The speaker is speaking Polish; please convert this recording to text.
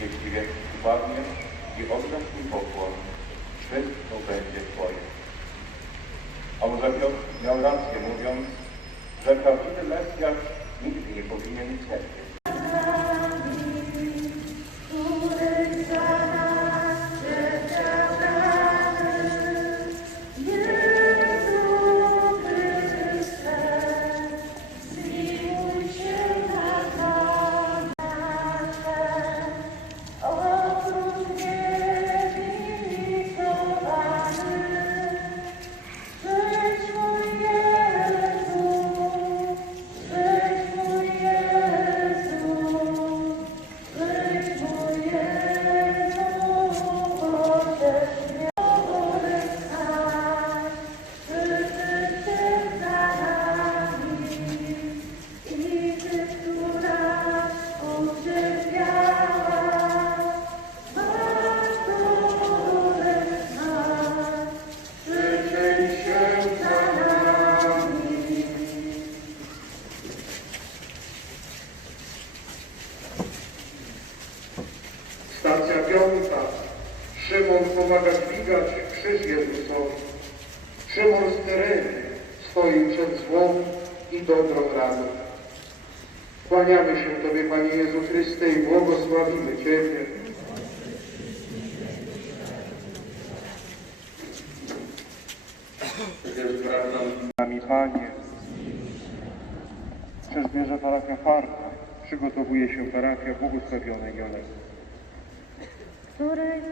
więc upadniesz i oddasz mi pokłon, wszystko będzie Twoje. A Piotr miał rację mówiąc, że prawdziwy Mesjasz nigdy nie powinien cierpieć. Pomaga dźwigać krzyż Jezusowi. Szymon z terenu stoi przed złą i dobrą radą. Kłaniamy się Tobie, Panie Jezu Chryste, i błogosławimy Ciebie. Nami, Panie. Przez bierze parafia Farka przygotowuje się parafia błogosławionej Joleny. któryś